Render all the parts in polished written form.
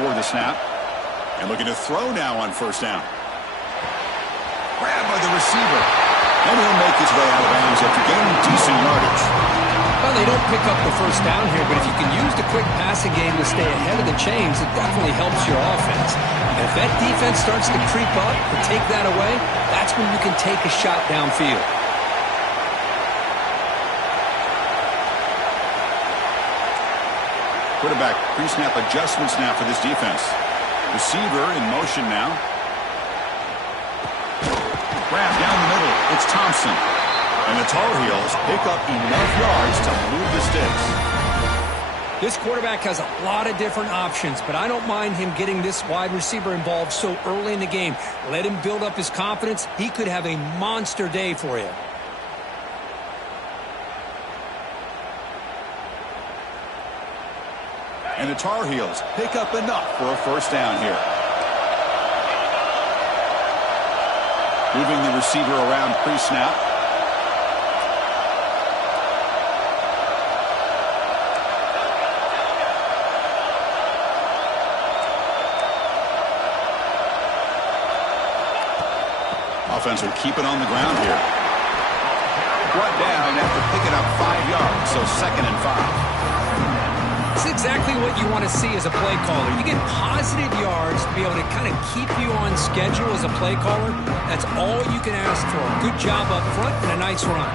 before the snap. And looking to throw now on first down. Grabbed by the receiver. And he'll make his way out of bounds after gaining decent yardage. Well, they don't pick up the first down here, but if you can use the quick passing game to stay ahead of the chains, it definitely helps your offense. And if that defense starts to creep up or take that away, that's when you can take a shot downfield. Quarterback pre-snap adjustments now for this defense. Receiver in motion now. Grab down the middle. It's Thompson. And the Tar Heels pick up enough yards to move the sticks. This quarterback has a lot of different options, but I don't mind him getting this wide receiver involved so early in the game. Let him build up his confidence. He could have a monster day for you. And the Tar Heels pick up enough for a first down here. Moving the receiver around pre-snap. Offense will keep it on the ground here. Brought down after picking up 5 yards, so 2nd and 5. It's exactly what you want to see as a play caller. You get positive yards to be able to kind of keep you on schedule as a play caller. That's all you can ask for. Good job up front and a nice run.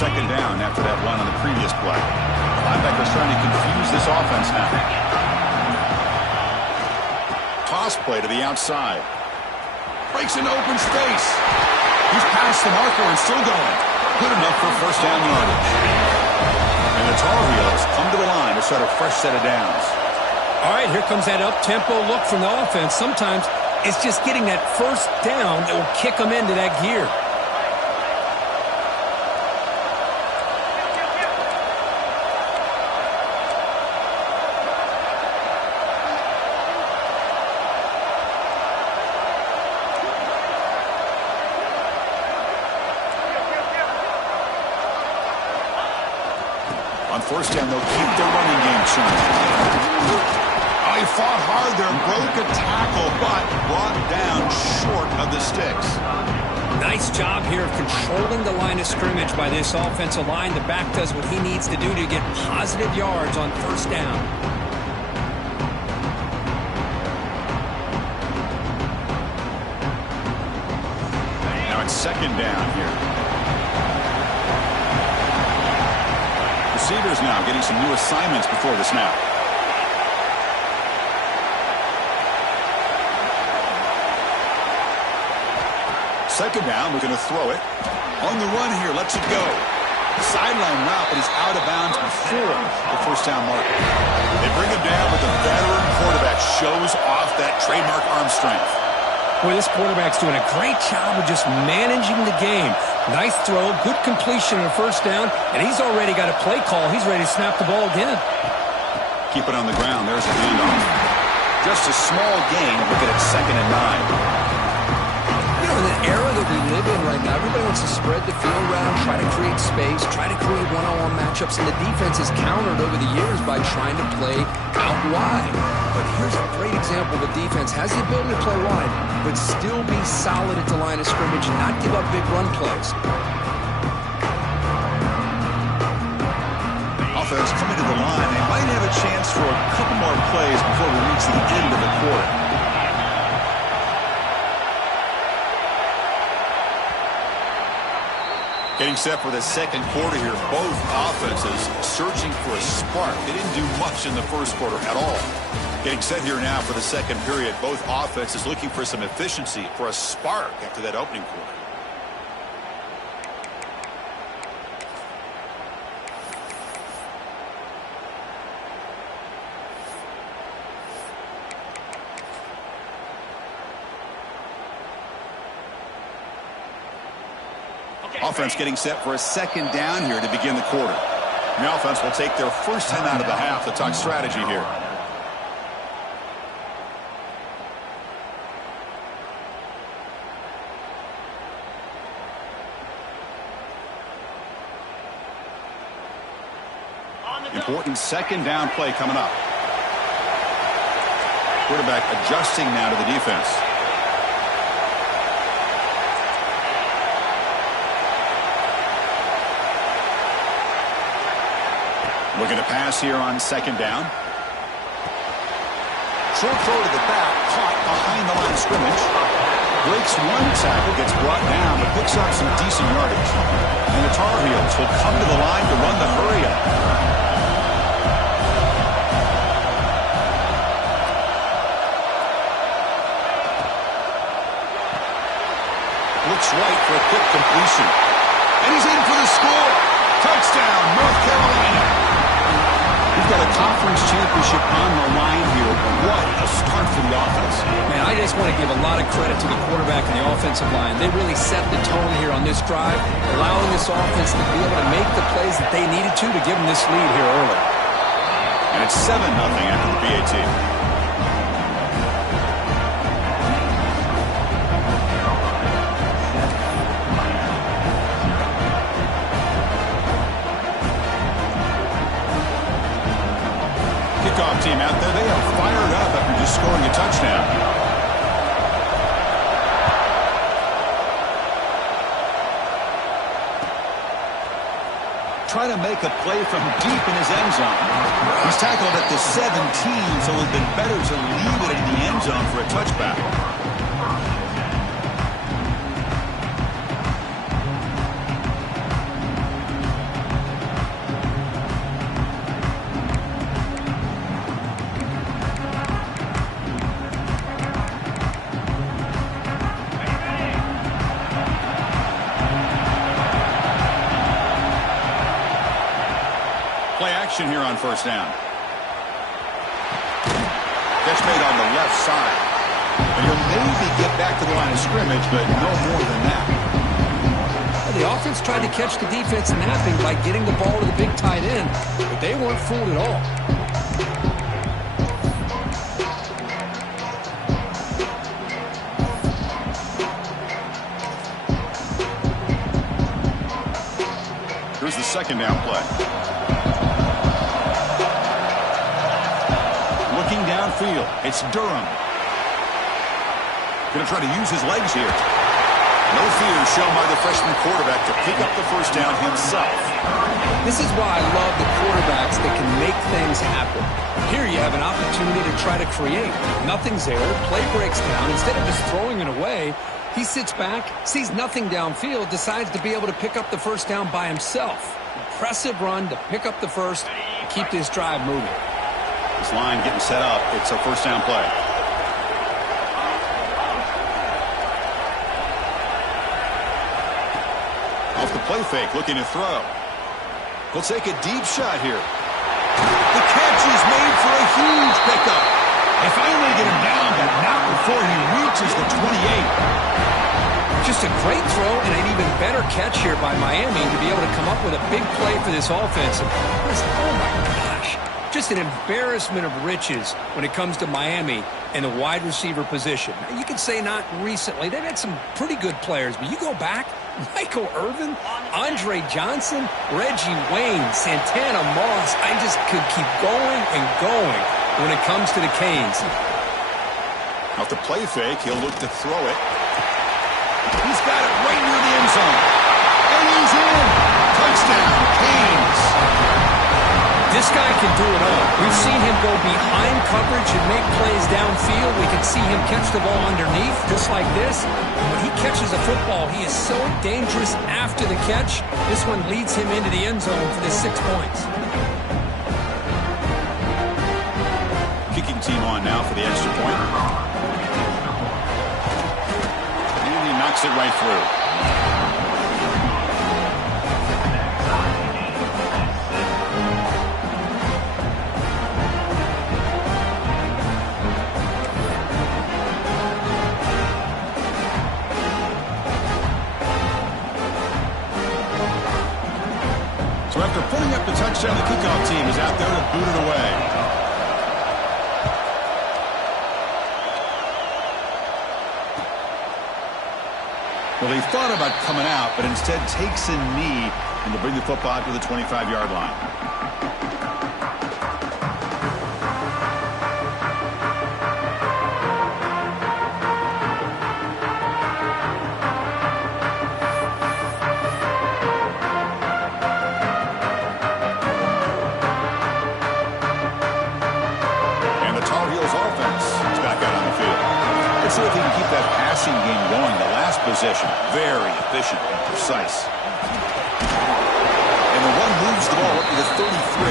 Second down after that run on the previous play. Linebacker's trying to confuse this offense now. Toss play to the outside. Breaks into open space. He's past the marker and still going. Good enough for first down yardage. And the Tar Heels come to the line to start a fresh set of downs. All right, here comes that up-tempo look from the offense. Sometimes it's just getting that first down that will kick them into that gear. On first down, they'll keep their running game churning. Oh, he fought hard there, broke a tackle, but brought down short of the sticks. Nice job here of controlling the line of scrimmage by this offensive line. The back does what he needs to do to get positive yards on first down. Now it's second down here. Receivers now getting some new assignments before the snap. Second down, we're going to throw it. On the run here, lets it go. Sideline route, but he's out of bounds before the first down marker. They bring him down, but the veteran quarterback shows off that trademark arm strength. Boy, this quarterback's doing a great job of just managing the game. Nice throw, good completion on first down, and he's already got a play call. He's ready to snap the ball again. Keep it on the ground. There's a handoff. Just a small gain. Look at it, 2nd and 9. You know, in the era that we live in right now, everybody wants to spread the field around, try to create space, try to create one-on-one matchups, and the defense has countered over the years by trying to play out wide. But here's a great example. The defense has the ability to play wide, but still be solid at the line of scrimmage and not give up big run plays. Offense coming to the line. They might have a chance for a couple more plays before we reach the end of the quarter. Getting set for the second quarter here. Both offenses searching for a spark. They didn't do much in the first quarter at all. Getting set here now for the second period. Both offenses looking for some efficiency, for a spark after that opening quarter. Offense getting set for a second down here to begin the quarter. The offense will take their first 10 out of the half to talk strategy here. Important second down play coming up. Quarterback adjusting now to the defense. Looking to pass here on second down. Short throw to the back, caught behind the line of scrimmage. Breaks one tackle, gets brought down, but picks up some decent yardage. And the Tar Heels will come to the line to run the hurry up. Looks right for a quick completion. And he's in for the score. Touchdown, North Carolina. We've got a conference championship on the line here. What a start for the offense. Man, I just want to give a lot of credit to the quarterback and the offensive line. They really set the tone here on this drive, allowing this offense to be able to make the plays that they needed to give them this lead here early. And it's 7-0 after the PAT. Kickoff team out there, they are fired up after just scoring a touchdown. Trying to make a play from deep in his end zone. He's tackled at the 17, so it would have been better to leave it in the end zone for a touchback. Play action here on first down. Catch made on the left side. And he'll maybe get back to the line of scrimmage, but no more than that. The offense tried to catch the defense napping by getting the ball to the big tight end, but they weren't fooled at all. Here's the second down play. Looking downfield, it's Durham. Going to try to use his legs here. No fear shown by the freshman quarterback to pick up the first down himself. This is why I love the quarterbacks that can make things happen. Here you have an opportunity to try to create. Nothing's there. Play breaks down. Instead of just throwing it away, he sits back, sees nothing downfield, decides to be able to pick up the first down by himself. Impressive run to pick up the first, keep this drive moving. This line getting set up. It's a first down play. Off the play fake, looking to throw. He'll take a deep shot here. The catch is made for a huge pickup. They finally get him down, but not before he reaches the 28. Just a great throw and an even better catch here by Miami to be able to come up with a big play for this offense. Oh my gosh. Just an embarrassment of riches when it comes to Miami and the wide receiver position. Now, you could say not recently. They've had some pretty good players, but you go back, Michael Irvin, Andre Johnson, Reggie Wayne, Santana Moss. I just could keep going and going when it comes to the Canes. Off the play fake, he'll look to throw it. He's got it right near the end zone. And he's in. Touchdown, Canes. This guy can do it all. We've seen him go behind coverage and make plays downfield. We can see him catch the ball underneath, just like this. When he catches a football, he is so dangerous after the catch. This one leads him into the end zone for the 6 points. Kicking team on now for the extra point. And he knocks it right through. Touchdown, the kickoff team is out there to boot it away. Well, they thought about coming out, but instead takes a knee and to bring the football to the 25-yard line. See if he can keep that passing game going. The last possession, very efficient and precise. And the one moves the ball up to the 33.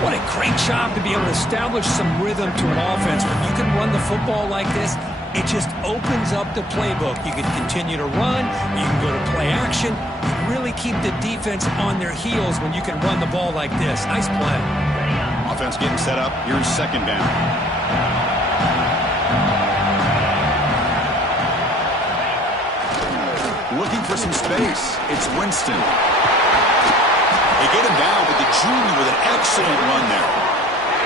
What a great job to be able to establish some rhythm to an offense. When you can run the football like this, it just opens up the playbook. You can continue to run. You can go to play action. You really keep the defense on their heels when you can run the ball like this. Nice play. Offense getting set up. Here's second down. Looking for some space. It's Winston. They get him down, but the junior with an excellent run there.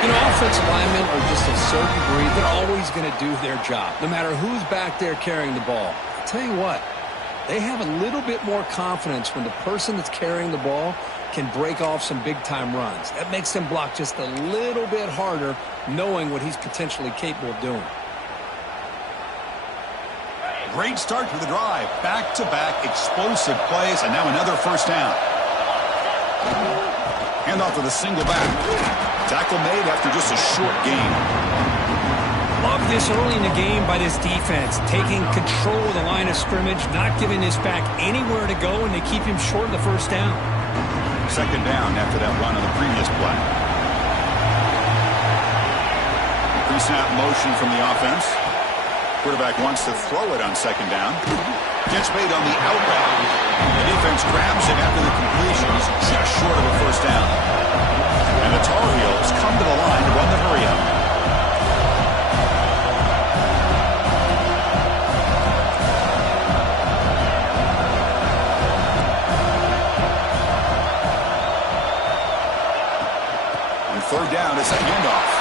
You know, offensive linemen are just a certain breed. They're always going to do their job, no matter who's back there carrying the ball. I'll tell you what, they have a little bit more confidence when the person that's carrying the ball can break off some big-time runs. That makes them block just a little bit harder, knowing what he's potentially capable of doing. Great start to the drive. Back-to-back explosive plays, and now another first down. Handoff to the single back. Tackle made after just a short gain. Love this early in the game by this defense. Taking control of the line of scrimmage, not giving this back anywhere to go, and they keep him short of the first down. Second down after that run on the previous play. Pre-snap motion from the offense. Quarterback wants to throw it on second down. Gets made on the out route. The defense grabs him after the completion. He's just short of a first down. And the Tar Heels come to the line to run the hurry-up. On third down, it's a handoff.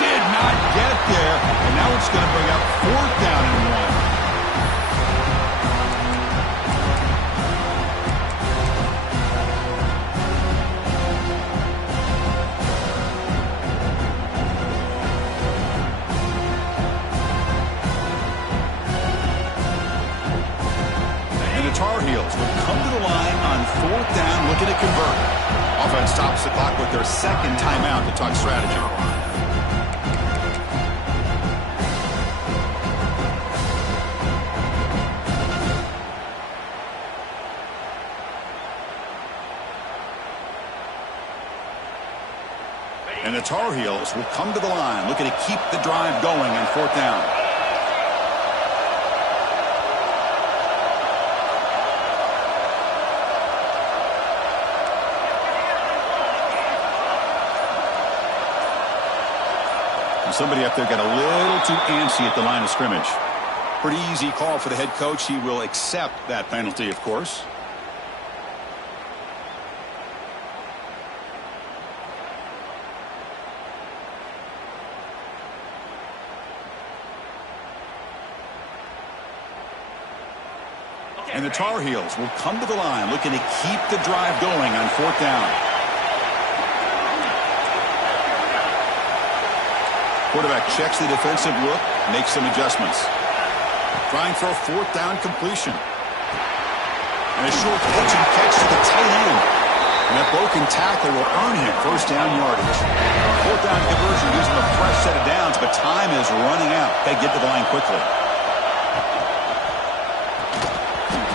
Did not get there, and now it's going to bring up fourth down and 1. And the Tar Heels would come to the line on fourth down, looking to convert. Offense stops the clock with their second timeout to talk strategy. And the Tar Heels will come to the line, looking to keep the drive going on fourth down. And somebody up there got a little too antsy at the line of scrimmage. Pretty easy call for the head coach. He will accept that penalty, of course. And the Tar Heels will come to the line, looking to keep the drive going on fourth down. Quarterback checks the defensive look, makes some adjustments. Trying for a fourth down completion. And a short pitch and catch to the tight end. And that broken tackle will earn him first down yardage. Fourth down conversion gives him a fresh set of downs, but time is running out. They get to the line quickly.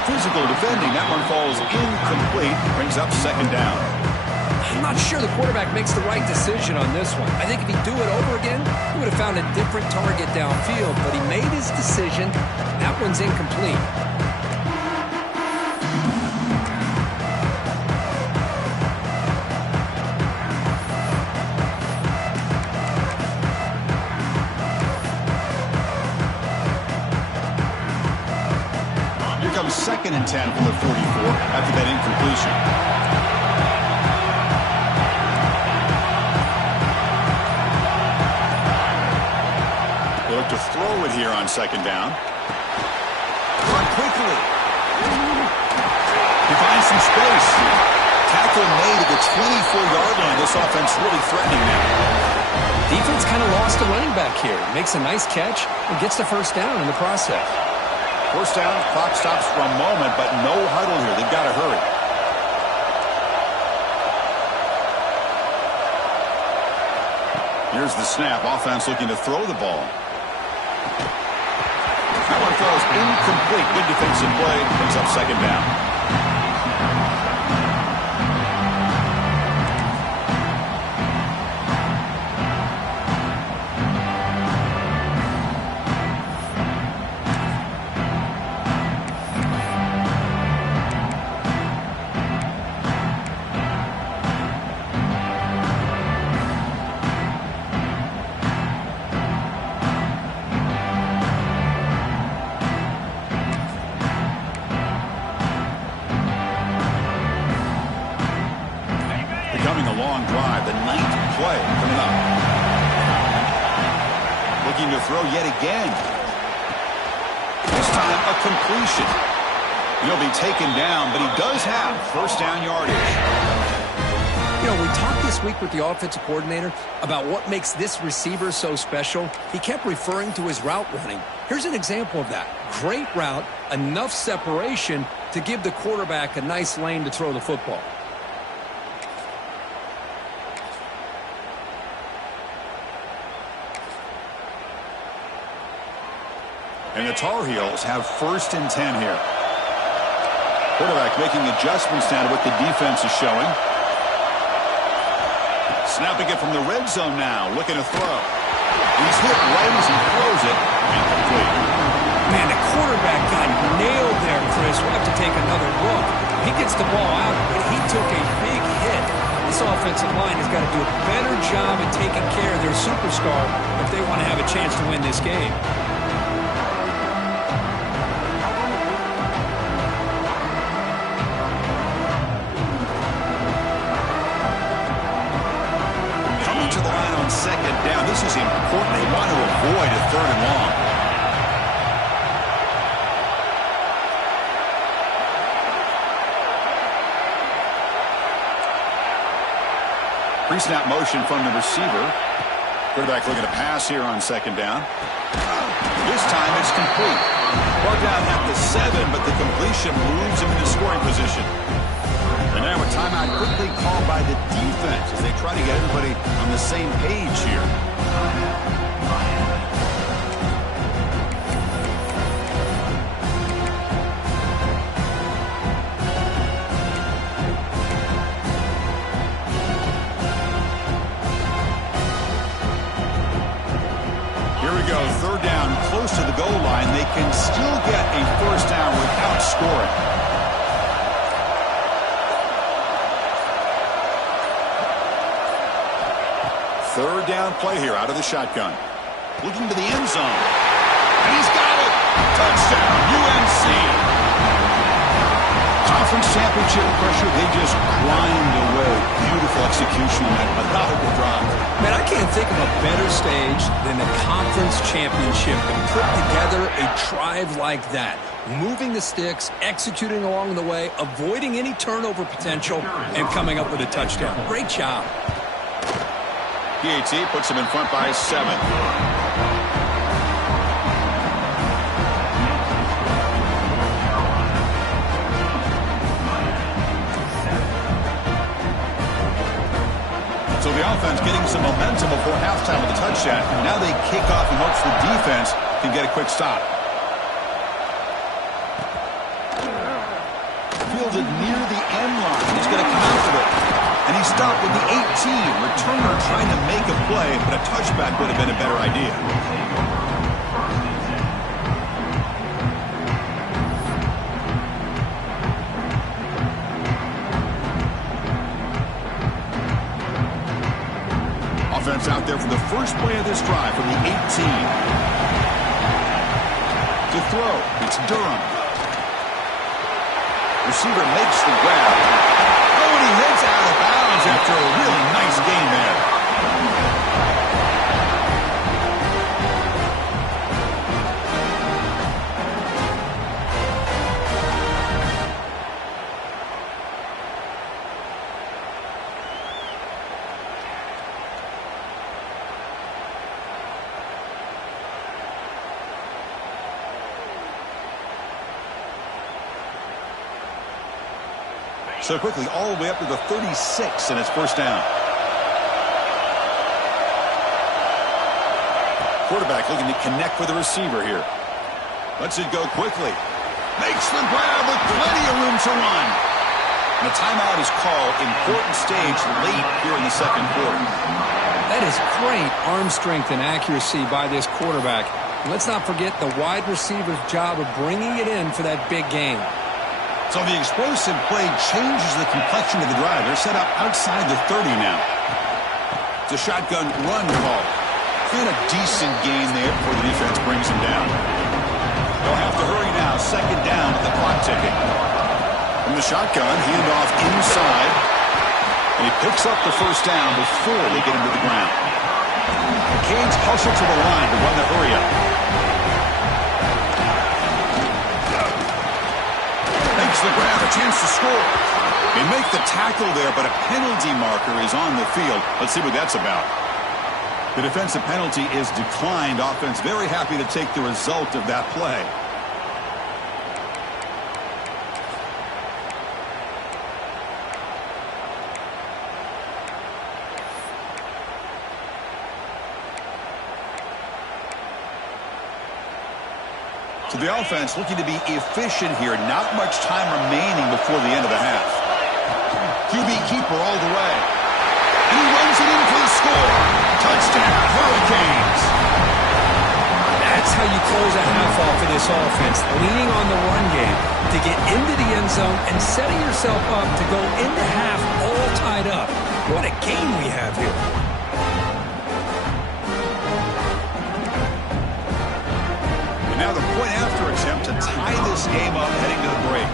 Physical defending. That one falls incomplete. Brings up second down. I'm not sure the quarterback makes the right decision on this one. I think if he'd do it over again, he would have found a different target downfield. But he made his decision. That one's incomplete. Second and 10 from the 44 after that incompletion. it here on second down. Run quickly. He finds some space. Tackle made at the 24-yard line. This offense really threatening now. Defense kind of lost a running back here. Makes a nice catch and gets the first down in the process. First down, clock stops for a moment, but no huddle here. They've got to hurry. Here's the snap. Offense looking to throw the ball. That one throws incomplete. Good defensive play. Brings up second down. Becoming a long drive, the 9th play coming up. Looking to throw yet again. This time a completion. He'll be taken down, but he does have first down yardage. You know, we talked this week with the offensive coordinator about what makes this receiver so special. He kept referring to his route running. Here's an example of that. Great route, enough separation to give the quarterback a nice lane to throw the football. And the Tar Heels have first and 10 here. Quarterback making adjustments now to what the defense is showing. Snapping it from the red zone now, looking to throw. He's hit right as he throws it. Incomplete. Man, the quarterback got nailed there, Chris. We'll have to take another look. He gets the ball out, but he took a big hit. This offensive line has got to do a better job at taking care of their superstar if they want to have a chance to win this game. Second down. This is important. They want to avoid a third and long. Pre-snap motion from the receiver. Quarterback looking to pass here on second down. This time it's complete. Brought down at the 7, but the completion moves him into scoring position. And now a timeout quickly called by the defense as they try to get everybody on the same page here. Here we go, third down, close to the goal line. They can still get a first down without scoring. Third down play here out of the shotgun. Looking to the end zone. And he's got it. Touchdown, UNC. Conference championship pressure, they just grind away. Beautiful execution on that methodical drive. Man, I can't think of a better stage than the conference championship to put together a drive like that. Moving the sticks, executing along the way, avoiding any turnover potential, and coming up with a touchdown. Great job. PAT puts him in front by 7. So the offense getting some momentum before halftime with a touchdown. Now they kick off in hopes the defense can get a quick stop. Fielded near the end line. He's going to come out with it. And he stopped at the 18. Returner trying to make a play, but a touchback would have been a better idea. Offense out there for the first play of this drive from the 18. To throw, it's Durham. Receiver makes the grab. Oh, and he heads out of bounds after a really nice gain there. So quickly, all the way up to the 36, and it's first down. Quarterback looking to connect with the receiver here. Lets it go quickly. Makes the grab with plenty of room to run. And a timeout is called. Important stage late here in the second quarter. That is great arm strength and accuracy by this quarterback. Let's not forget the wide receiver's job of bringing it in for that big game. So the explosive play changes the complexion of the drive. They're set up outside the 30 now. It's a shotgun run call. Been a decent gain there before the defense brings him down. They'll have to hurry now. Second down with the clock ticking. From the shotgun, handoff inside. And he picks up the first down before they get him to the ground. The Canes hustle to the line to run the hurry up. Makes the grab, a chance to score. They make the tackle there, but a penalty marker is on the field. Let's see what that's about. The defensive penalty is declined. Offense very happy to take the result of that play. So the offense looking to be efficient here. Not much time remaining before the end of the half. QB keeper all the way. And he runs it in for the score. Touchdown, Hurricanes. That's how you close a half off of this offense, leaning on the run game to get into the end zone and setting yourself up to go into half all tied up. What a game we have here. And now the point after attempt to tie this game up heading to the break.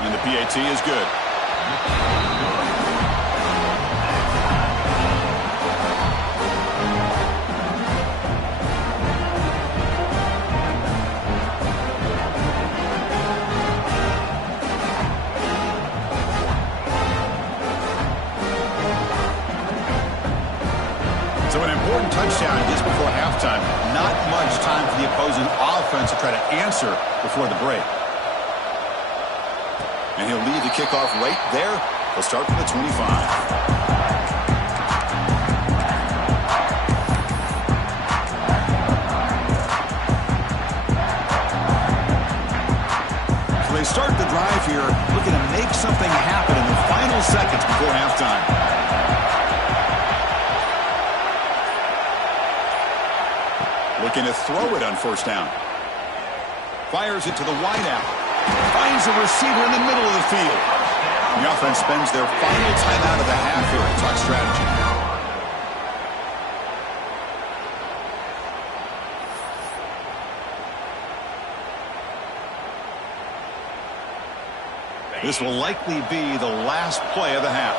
And the PAT is good. So an important touchdown just before halftime. Not much time for the opposing offense to try to answer before the break. And he'll lead the kickoff right there. He'll start from the 25. They start the drive here looking to make something happen in the final seconds before halftime. Looking to throw it on first down. Fires it to the wideout. Finds a receiver in the middle of the field. The offense spends their final timeout of the half here to talk strategy. This will likely be the last play of the half.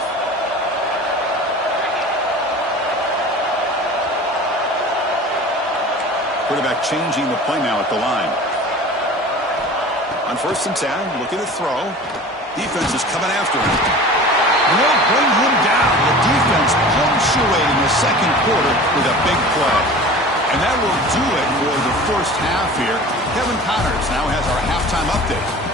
Quarterback changing the play now at the line. On first and 10, looking to throw. Defense is coming after him. And they'll bring him down. The defense punctuating the second quarter with a big play. And that will do it for the first half here. Kevin Connors now has our halftime update.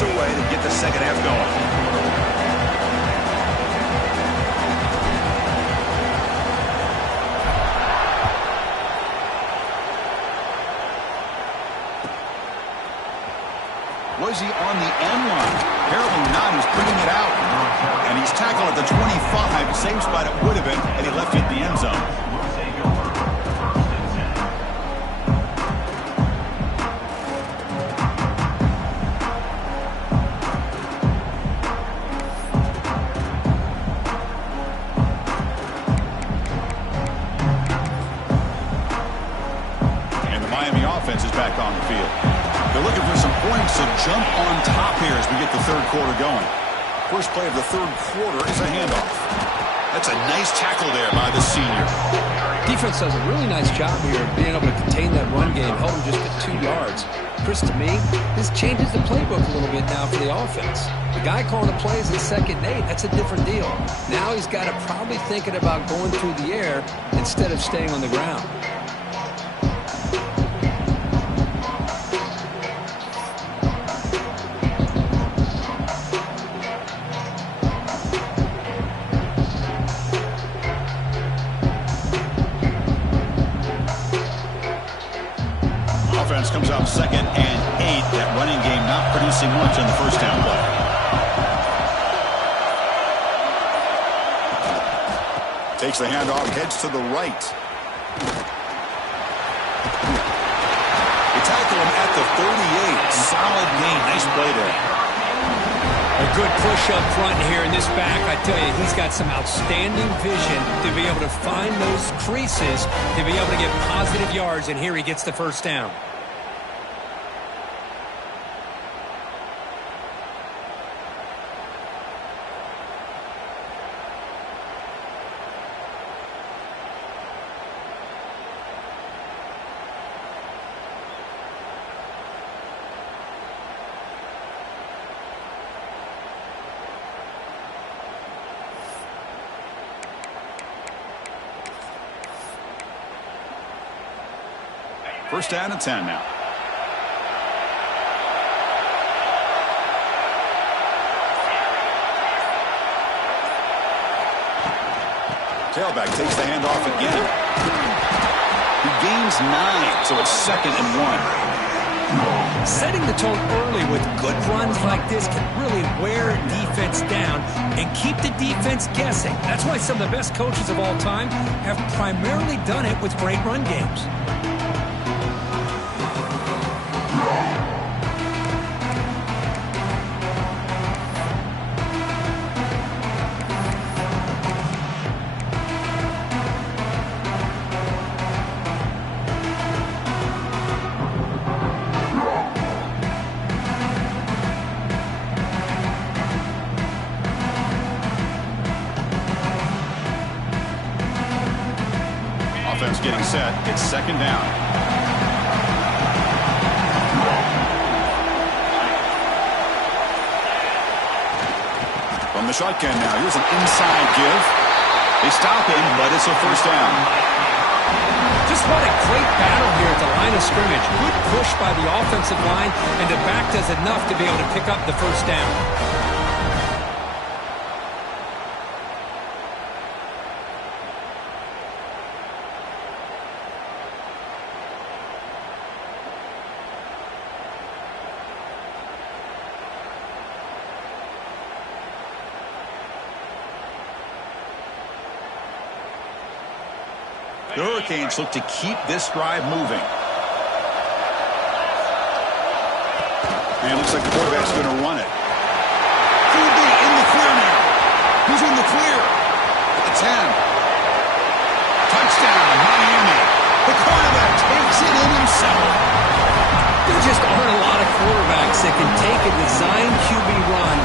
Away to get the second half going. Was he on the end line? Apparently not. He's bringing it out. And he's tackled at the 25, same spot it would have been, and he left it in the end zone. offense is back on the field. They're looking for some points to jump on top here as we get the third quarter going. First play of the third quarter is a handoff. That's a nice tackle there by the senior. Defense does a really nice job here of being able to contain that run game, held him just at 2 yards. Chris, to me, this changes the playbook a little bit now for the offense. The guy calling the plays at 2nd and 8, that's a different deal. Now he's got to probably thinking about going through the air instead of staying on the ground. Comes up 2nd and 8. That running game not producing much on the first down play. Takes the handoff, heads to the right. They tackle him at the 38. Solid gain. Nice play there. A good push up front here in this back. I tell you, he's got some outstanding vision to be able to find those creases, to be able to get positive yards, and here he gets the first down. First down and 10 now. Tailback takes the handoff again. He gains 9, so it's 2nd and 1. Setting the tone early with good runs like this can really wear defense down and keep the defense guessing. That's why some of the best coaches of all time have primarily done it with great run games. Getting set. It's 2nd down. From the shotgun now. Here's an inside give. They stop him, but it's a first down. Just what a great battle here at the line of scrimmage. Good push by the offensive line, and the back does enough to be able to pick up the first down. The Hurricanes look to keep this drive moving. And it looks like the quarterback's going to run it. QB in the clear now. Who's in the clear? At the 10. Touchdown, Miami. The quarterback takes it in himself. There just aren't a lot of quarterbacks that can take a design QB run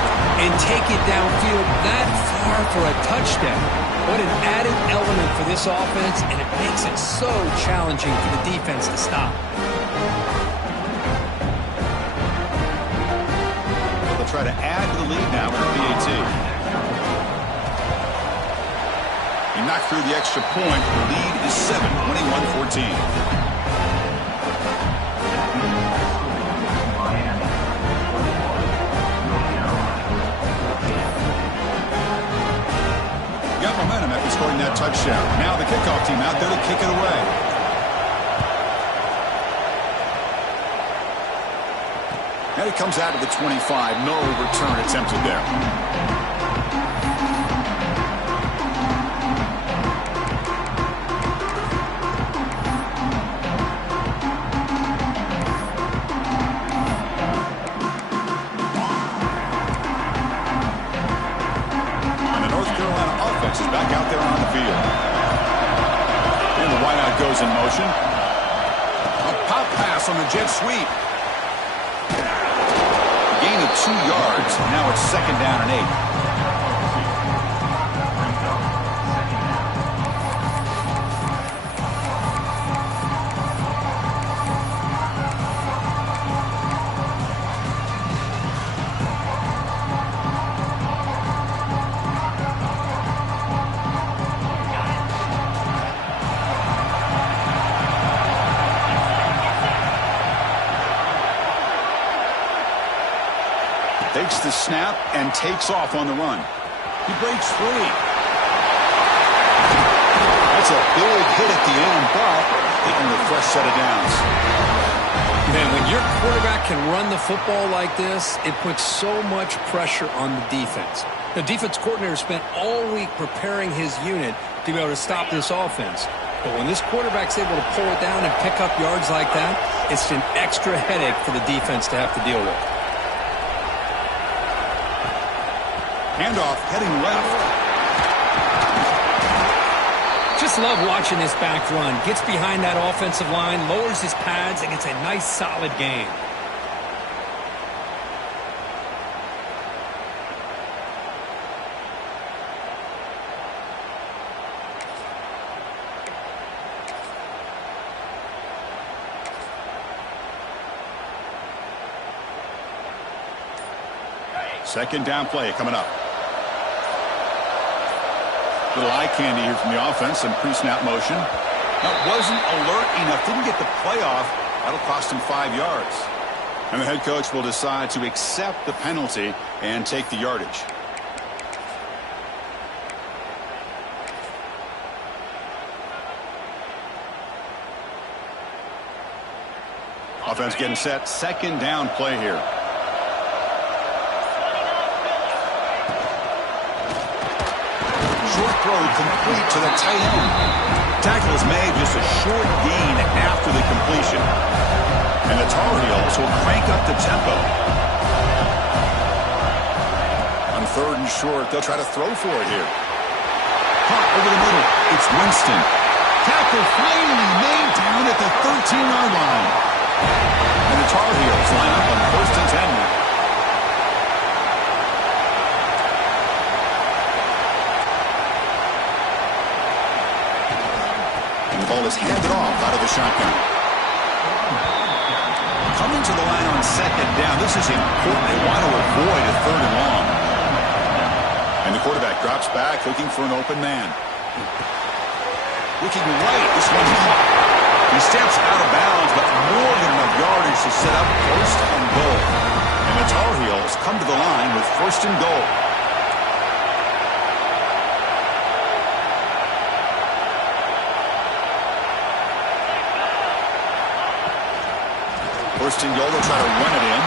and take it downfield that far for a touchdown. What an added element for this offense, and it makes it so challenging for the defense to stop. They'll try to add to the lead now with a PAT. He knocked through the extra point. The lead is 7, 21-14. Momentum after scoring that touchdown. Now the kickoff team out there to kick it away. And it comes out of the 25. No return attempted there. Is back out there on the field. And the wideout goes in motion. A Pop pass on the jet sweep. Gain of 2 yards. Now it's 2nd down and 8. Takes the snap and takes off on the run. He breaks free. That's a big hit at the end, but getting a fresh set of downs. Man, when your quarterback can run the football like this, it puts so much pressure on the defense. The defense coordinator spent all week preparing his unit to be able to stop this offense. But when this quarterback's able to pull it down and pick up yards like that, it's an extra headache for the defense to have to deal with. Handoff heading left. Just love watching this back run. Gets behind that offensive line, lowers his pads, and gets a nice solid gain. Second down play coming up. Little eye candy here from the offense, some pre-snap motion. That wasn't alert enough, didn't get the play off. That'll cost him 5 yards. And the head coach will decide to accept the penalty and take the yardage. Offense getting set, second down play here. Short throw complete to the tight end. Tackle is made, just a short gain after the completion. And the Tar Heels will crank up the tempo. On 3rd and short, they'll try to throw for it here. Caught over the middle. It's Winston. Tackle finally made down at the 13-yard line. And the Tar Heels line up on 1st and 10 now. The ball is handed off out of the shotgun. Coming to the line on 2nd down. This is important. They want to avoid a 3rd and long. And the quarterback drops back, looking for an open man. Looking right. This one's caught. He steps out of bounds, but more than enough yardage to set up 1st and goal. And the Tar Heels come to the line with 1st and goal. First and goal, they'll try to run it in.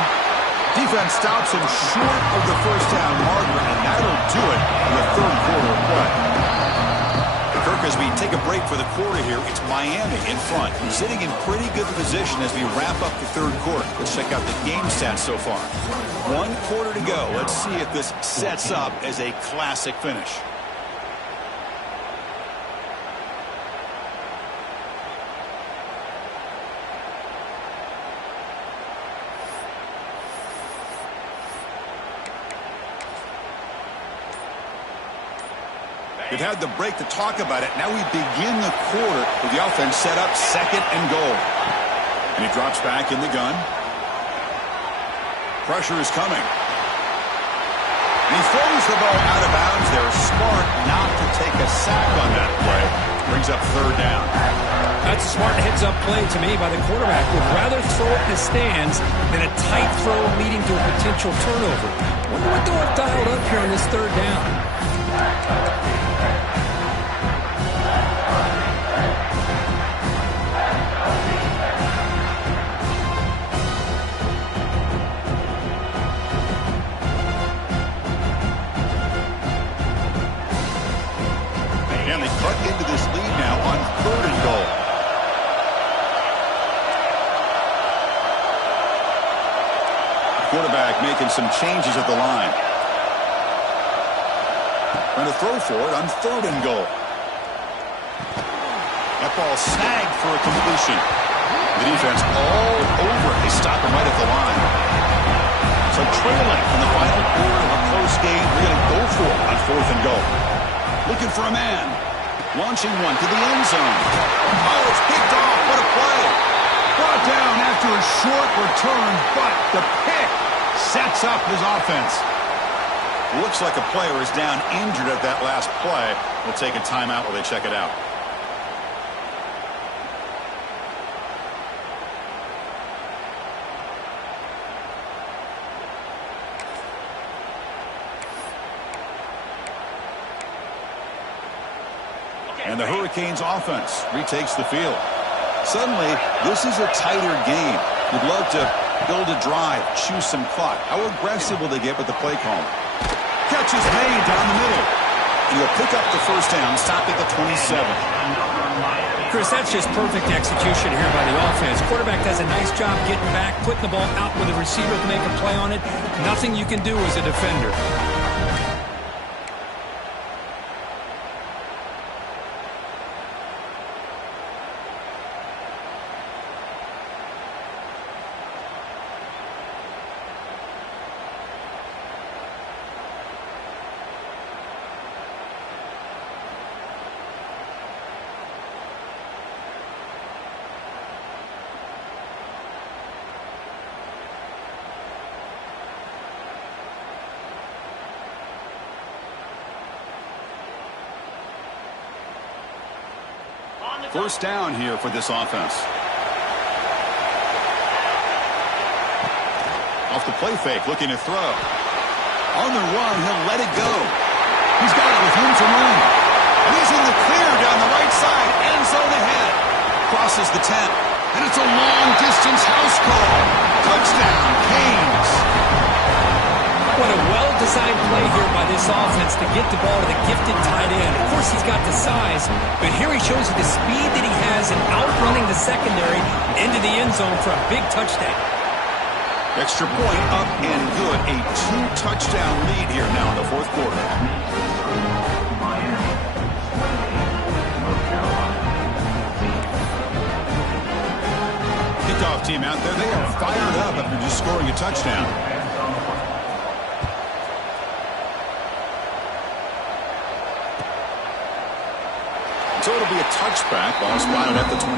Defense stops him short of the 1st down marker, and that'll do it in the 3rd quarter of play. Kirk, as we take a break for the quarter here, it's Miami in front, sitting in pretty good position as we wrap up the 3rd quarter. Let's check out the game stats so far. 1 quarter to go. Let's see if this sets up as a classic finish. We've had the break to talk about it. Now we begin the quarter with the offense set up 2nd and goal. And he drops back in the gun. Pressure is coming. And he throws the ball out of bounds. They're smart not to take a sack on that play. Brings up 3rd down. That's a smart heads-up play to me by the quarterback. Would rather throw it in the stands than a tight throw leading to a potential turnover. Wonder what they'll have dialed up here on this 3rd down. And they cut into this lead now on 3rd and goal. Quarterback making some changes at the line. Trying to throw for it on 3rd and goal. That ball snagged for a completion. The defense all over. They stop him right at the line. So trailing in the final quarter of a close game, we're going to go for it on 4th and goal. Looking for a man. Launching one to the end zone. Oh, it's picked off. What a play. Brought down after a short return, but the pick sets up his offense. Looks like a player is down injured at that last play. We'll take a timeout while they check it out. And the Hurricanes offense retakes the field. Suddenly, this is a tighter game. You'd love to build a drive, choose some clock. How aggressive will they get with the play call? Catch is made down the middle. And he'll pick up the first down, stop at the 27. Chris, that's just perfect execution here by the offense. Quarterback does a nice job getting back, putting the ball out with a receiver to make a play on it. Nothing you can do as a defender. First down here for this offense. Off the play fake, looking to throw. On the run, he'll let it go. He's got it with room to run. And he's in the clear down the right side. End zone ahead. Crosses the 10. And it's a long-distance house call. Touchdown, Canes. What a well-designed play here by this offense to get the ball to the gifted tight end. Of course, he's got the size, but here he shows you the speed that he has in outrunning the secondary into the end zone for a big touchdown. Extra point up and good. A 2-touchdown lead here now in the 4th quarter. Kickoff team out there. They are fired up after just scoring a touchdown. So it'll be a touchback. Ball spotted at the 25.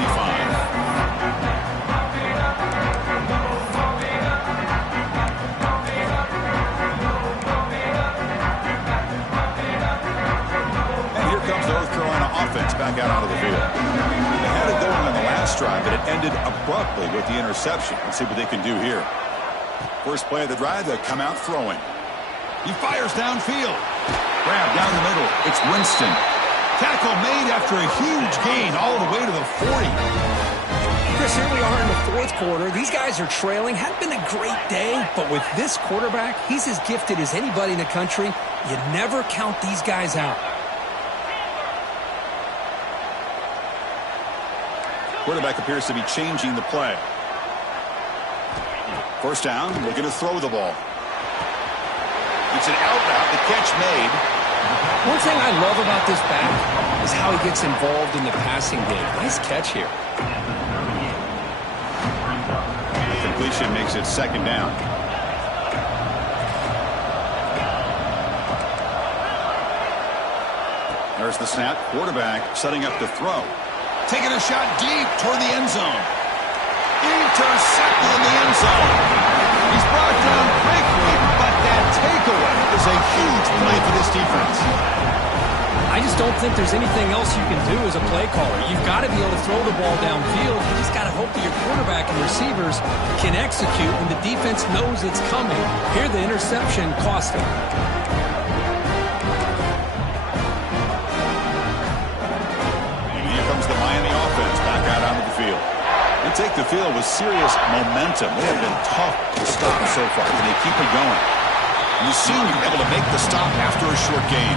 And here comes the North Carolina offense back out onto the field. They had it going on the last drive, but it ended abruptly with the interception. Let's see what they can do here. First play of the drive, they come out throwing. He fires downfield. Grab down the middle. It's Winston. Tackle made after a huge gain all the way to the 40. Chris, here we are in the 4th quarter. These guys are trailing. Hadn't been a great day, but with this quarterback, he's as gifted as anybody in the country. You never count these guys out. Quarterback appears to be changing the play. First down, looking to throw the ball. It's an out route, the catch made. One thing I love about this back is how he gets involved in the passing game. Nice catch here. Completion makes it 2nd down. There's the snap. Quarterback setting up to throw. Taking a shot deep toward the end zone. Intercepted in the end zone. He's brought down quickly, but that takeaway is a huge play for this defense. I just don't think there's anything else you can do as a play caller. You've got to be able to throw the ball downfield. You just got to hope that your quarterback and receivers can execute when the defense knows it's coming. Here, the interception cost him. And here comes the Miami offense back out onto the field. They take the field with serious momentum. They have been tough to stop so far, and they keep it going. And the senior able to make the stop after a short gain.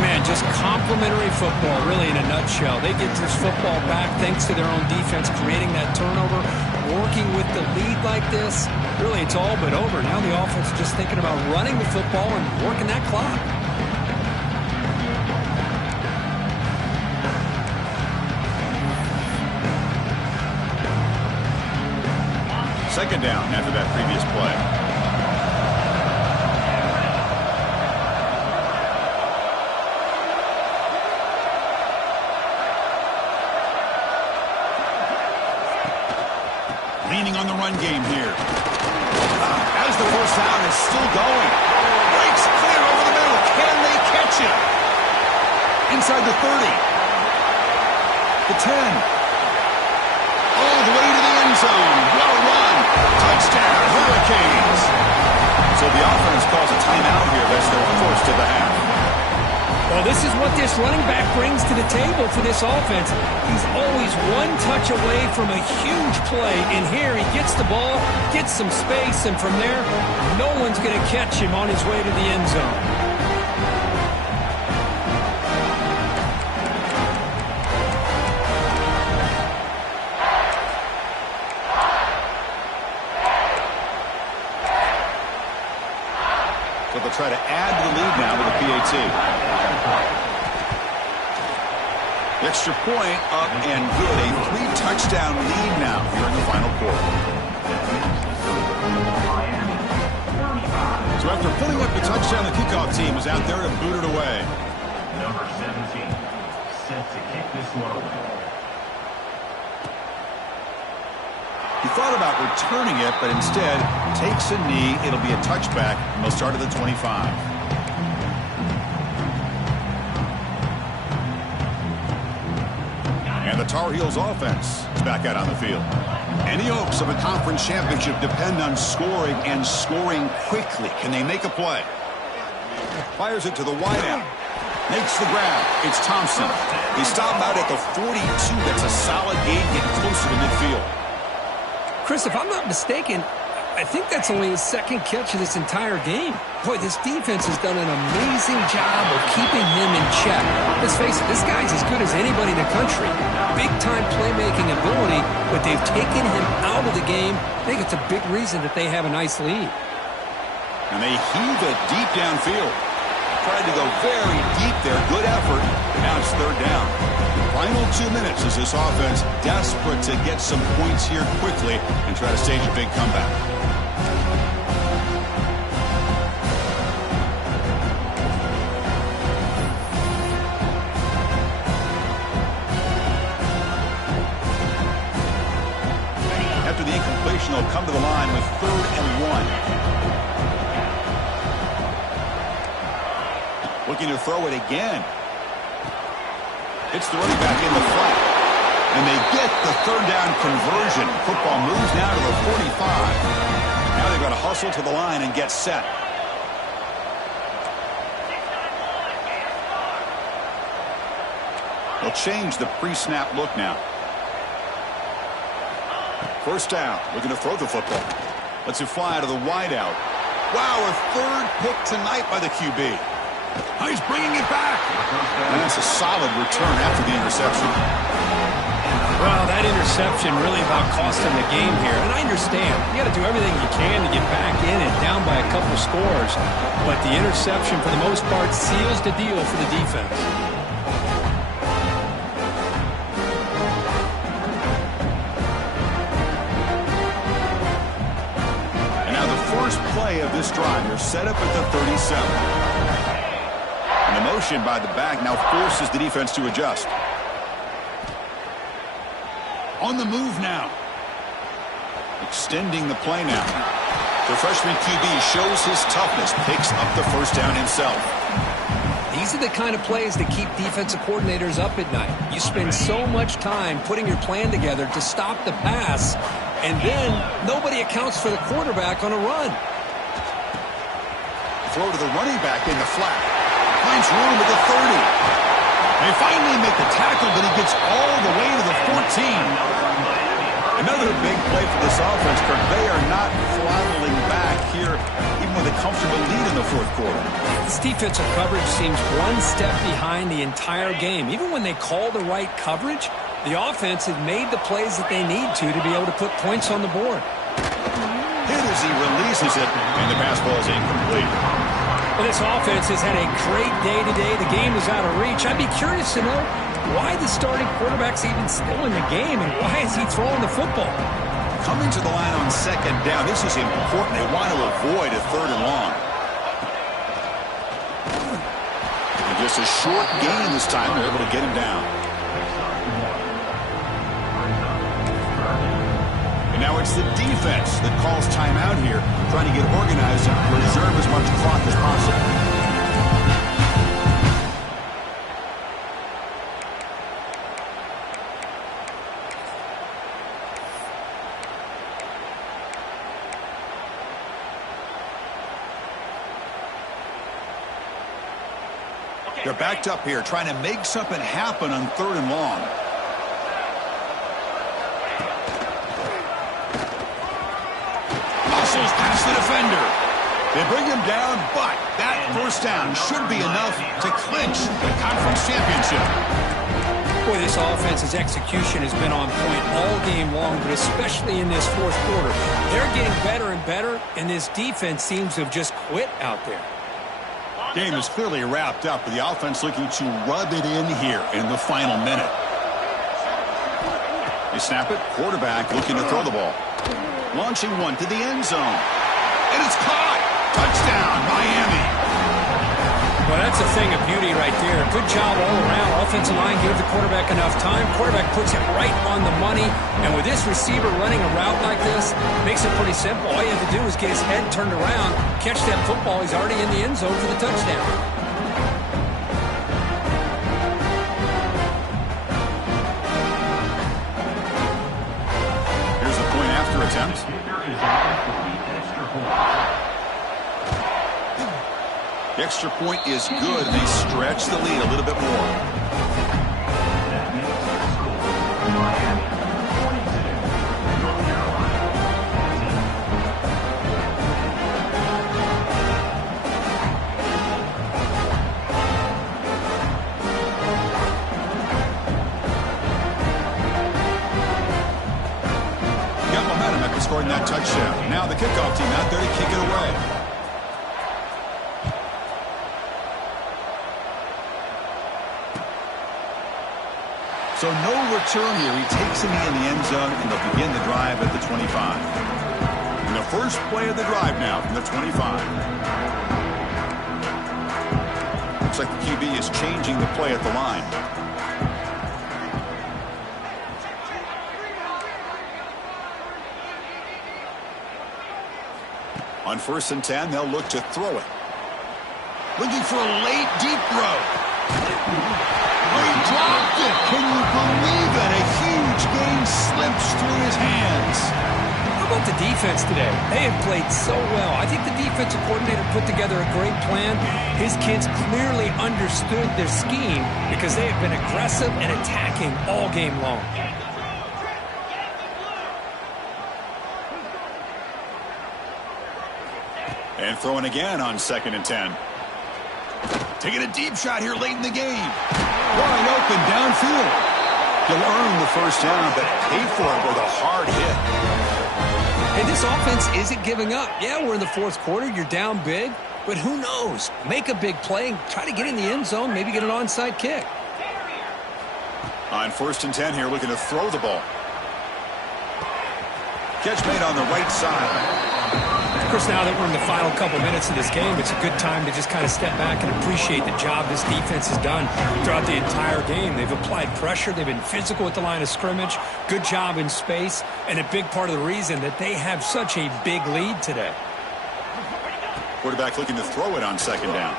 Man, just complimentary football, really, in a nutshell. They get this football back thanks to their own defense, creating that turnover, working with the lead like this. Really, it's all but over. Now the offense is just thinking about running the football and working that clock. Second down after that previous play. Leaning on the run game here. As the first down is still going. Breaks clear over the middle. Can they catch him? Inside the 30. The 10. All the way to the end zone. Well run. Touchdown, Hurricanes. So the offense calls a timeout here. That's their first of the half. Well, this is what this running back brings to the table for this offense. He's always one touch away from a huge play. And here he gets the ball, gets some space, and from there, no one's going to catch him on his way to the end zone. So they'll try to add to the lead now with a PAT. Extra point up and good. A 3-touchdown lead now here in the final quarter. So after putting up the touchdown, the kickoff team is out there to boot it away. Number 17, set to kick this one away. He thought about returning it, but instead takes a knee. It'll be a touchback, and they'll start at the 25. And the Tar Heels offense is back out on the field. Any hopes of a conference championship depend on scoring and scoring quickly. Can they make a play? Fires it to the wideout. Makes the grab. It's Thompson. He stopped out at the 42. That's a solid gain, getting closer to midfield. Chris, if I'm not mistaken, I think that's only his second catch of this entire game. Boy, this defense has done an amazing job of keeping him in check. Let's face it, this guy's as good as anybody in the country. Big-time playmaking ability, but they've taken him out of the game. I think it's a big reason that they have a nice lead. And they heave it deep downfield. Tried to go very deep there. Good effort. And now it's third down. Final 2 minutes as this offense desperate to get some points here quickly and try to stage a big comeback. After the incompletion, they'll come to the line with 3rd and 1. Looking to throw it again. It's the running back in the flat. And they get the 3rd down conversion. Football moves now to the 45. Now they've got to hustle to the line and get set. They'll change the pre-snap look now. First down. Looking to throw the football. Lets it fly to the wideout. Wow, a 3rd pick tonight by the QB. He's bringing it back. And that's a solid return after the interception. Well, that interception really about cost them the game here. And I understand. You got to do everything you can to get back in and down by a couple scores. But the interception, for the most part, seals the deal for the defense. And now the first play of this drive. They're set up at the 37. And the motion by the back now forces the defense to adjust. On the move now. Extending the play now. The freshman QB shows his toughness, picks up the first down himself. These are the kind of plays that keep defensive coordinators up at night. You spend so much time putting your plan together to stop the pass, and then nobody accounts for the quarterback on a run. Throw to the running back in the flat. Finds room at the 30. They finally make the tackle, but he gets all the way to the 14. Another big play for this offense, Kirk. They are not throttling back here, even with a comfortable lead in the fourth quarter. This defensive coverage seems one step behind the entire game. Even when they call the right coverage, the offense has made the plays that they need to be able to put points on the board. Hit as he releases it, and the pass ball is incomplete. Well, this offense has had a great day today. The game is out of reach. I'd be curious to know why the starting quarterback's even still in the game, and why is he throwing the football? Coming to the line on second down. This is important. They want to avoid a third and long. And just a short gain this time. They're able to get him down. And now it's the defense that calls timeout here, trying to get organized and preserve as much clock as possible. They're backed up here, trying to make something happen on third and long. Muscles past the defender. They bring him down, but that first down should be enough to clinch the conference championship. Boy, this offense's execution has been on point all game long, but especially in this fourth quarter. They're getting better and better, and this defense seems to have just quit out there. Game is clearly wrapped up, with the offense looking to rub it in here in the final minute. They snap it. Quarterback looking to throw the ball. Launching one to the end zone. And it's caught. Touchdown, Miami. Well, that's a thing of beauty right there. Good job all around. Offensive line gave the quarterback enough time. Quarterback puts it right on the money. And with this receiver running a route like this, makes it pretty simple. All you have to do is get his head turned around, catch that football. He's already in the end zone for the touchdown. Here's the point after attempt. The extra point is good. They stretch the lead a little bit more. Got momentum after scoring that touchdown. Now the kickoff team out there to kick it away. So no return here. He takes him in the end zone, and they'll begin the drive at the 25. And the first play of the drive now from the 25. Looks like the QB is changing the play at the line. On 1st and 10, they'll look to throw it. Looking for a late, deep throw. He dropped it. Can you believe it? A huge gain slips through his hands. How about the defense today? They have played so well. I think the defensive coordinator put together a great plan. His kids clearly understood their scheme because they have been aggressive and attacking all game long. And throwing again on 2nd and 10. Taking a deep shot here late in the game. Wide open downfield. He'll earn the first down, but pay for it with a hard hit. Hey, this offense isn't giving up. Yeah, we're in the fourth quarter. You're down big, but who knows? Make a big play. Try to get in the end zone. Maybe get an onside kick. On 1st and 10 here, looking to throw the ball. Catch made on the right side. Of course, now that we're in the final couple minutes of this game, it's a good time to just kind of step back and appreciate the job this defense has done throughout the entire game. They've applied pressure. They've been physical at the line of scrimmage. Good job in space. And a big part of the reason that they have such a big lead today. Quarterback looking to throw it on 2nd down.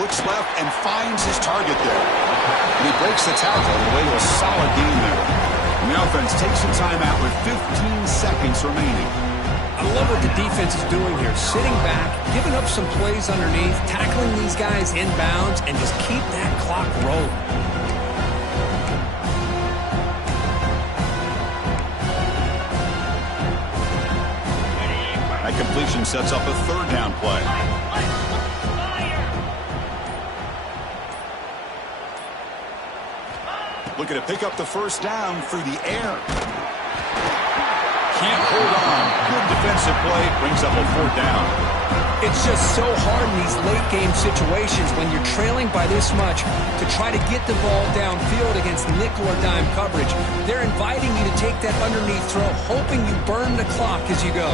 Looks left and finds his target there. And he breaks the tackle on the way to a solid gain there. And the offense takes some time out with 15 seconds remaining. I love what the defense is doing here. Sitting back, giving up some plays underneath, tackling these guys inbounds, and just keep that clock rolling. That completion sets up a 3rd down play. Looking to pick up the first down through the air. Can't hold on. Good defensive play. Brings up a 4th down. It's just so hard in these late-game situations when you're trailing by this much to try to get the ball downfield against nickel or dime coverage. They're inviting you to take that underneath throw, hoping you burn the clock as you go.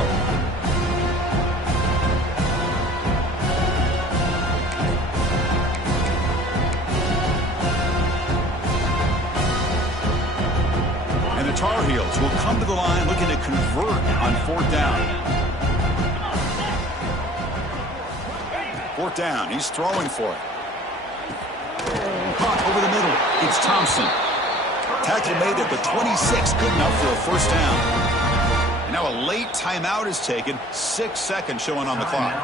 And the Tar Heels will come to the line looking to convert on 4th down. 4th down, he's throwing for it. Caught over the middle, it's Thompson. Tackle made at the 26, good enough for a 1st down. And now a late timeout is taken, 6 seconds showing on the clock.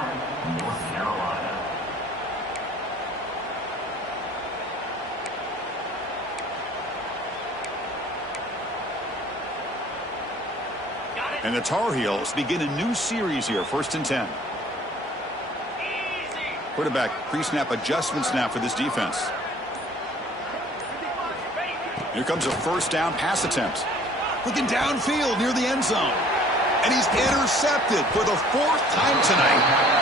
And the Tar Heels begin a new series here, 1st and 10. Quarterback pre-snap adjustments now for this defense. Here comes a 1st down pass attempt. Looking downfield near the end zone. And he's intercepted for the 4th time tonight.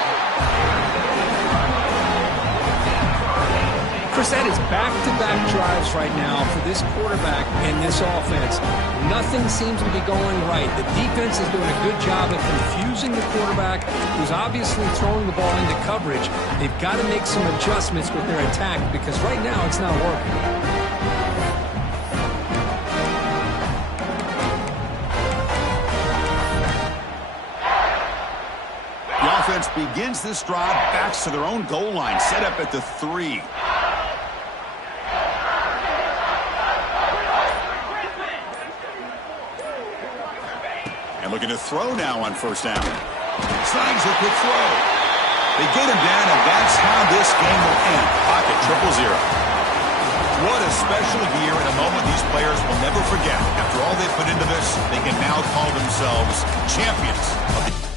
Chris, that is back-to-back drives right now for this quarterback and this offense. Nothing seems to be going right. The defense is doing a good job of confusing the quarterback, who's obviously throwing the ball into coverage. They've got to make some adjustments with their attack because right now it's not working. The offense begins this drive, backs to their own goal line, set up at the 3. Looking to throw now on 1st down. Slides a quick throw. They get him down, and that's how this game will end. Pocket 0-0. What a special year and a moment these players will never forget. After all they put into this, they can now call themselves champions of the